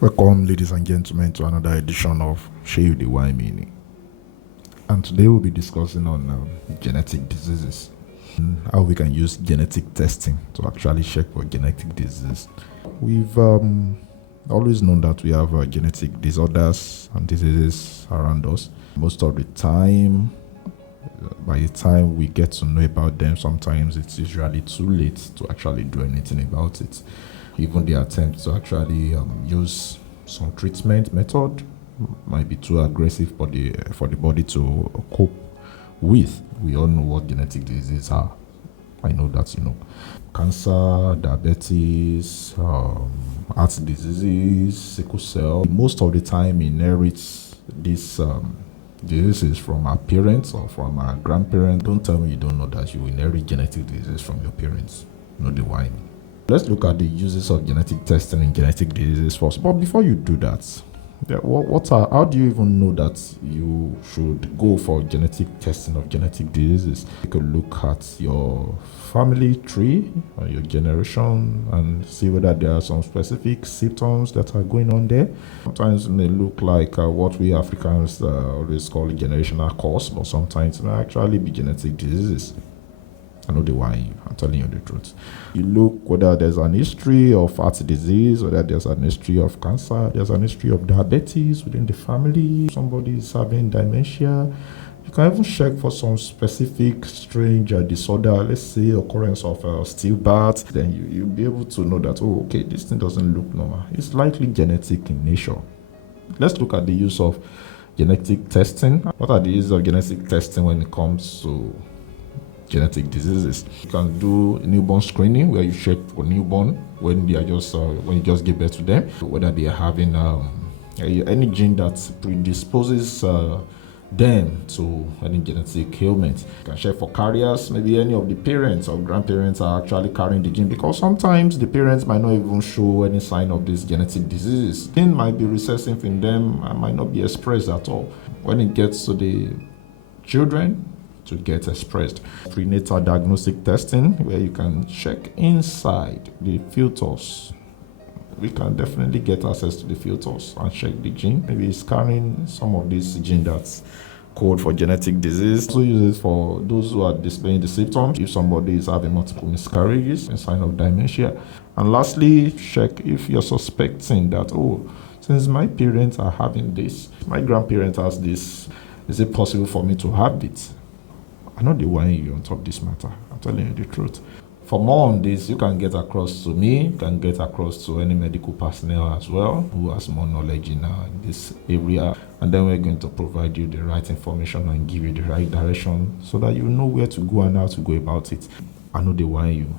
Welcome, ladies and gentlemen, to another edition of Share You the Whine Meaning. And today we'll be discussing on genetic diseases and how we can use genetic testing to actually check for genetic disease. We've always known that we have genetic disorders and diseases around us. Most of the time, by the time we get to know about them, sometimes it's usually too late to actually do anything about it. Even the attempt to actually use some treatment method might be too aggressive for the body to cope with. We all know what genetic diseases are. I know that, cancer, diabetes, heart diseases, sickle cell. Most of the time inherits these diseases from our parents or from our grandparents. Don't tell me you don't know that you inherit genetic diseases from your parents. Know the why. Let's look at the uses of genetic testing in genetic diseases first. But before you do that, how do you even know that you should go for genetic testing of genetic diseases? Take a look at your family tree or your generation and see whether there are some specific symptoms that are going on there. Sometimes it may look like what we Africans always call generational cause, but sometimes it may actually be genetic diseases. I know the why. I'm telling you the truth. You look whether there's an history of heart disease, whether there's an history of cancer, there's an history of diabetes within the family, somebody is having dementia. You can even check for some specific strange disorder, let's say occurrence of stillbirth. Then you'll be able to know that, this thing doesn't look normal. It's likely genetic in nature. Let's look at the use of genetic testing. What are the uses of genetic testing when it comes to genetic diseases? You can do newborn screening where you check for newborn when they are when you just give birth to them, whether they are having any gene that predisposes them to any genetic ailment. You can check for carriers. Maybe any of the parents or grandparents are actually carrying the gene, because sometimes the parents might not even show any sign of these genetic diseases. The gene might be recessive in them and might not be expressed at all. When it gets to the children, to get expressed. Prenatal diagnostic testing, where you can check inside the fetus. We can definitely get access to the fetus and check the gene. Maybe it's carrying some of this gene that's code for genetic disease. Also use it for those who are displaying the symptoms. If somebody is having multiple miscarriages, a sign of dementia. And lastly, check if you're suspecting that, since my parents are having this, my grandparents has this, is it possible for me to have it? I know the why you on top of this matter. I'm telling you the truth. For more on this, you can get across to me, you can get across to any medical personnel as well who has more knowledge in this area. And then we're going to provide you the right information and give you the right direction so that you know where to go and how to go about it. I know the why you.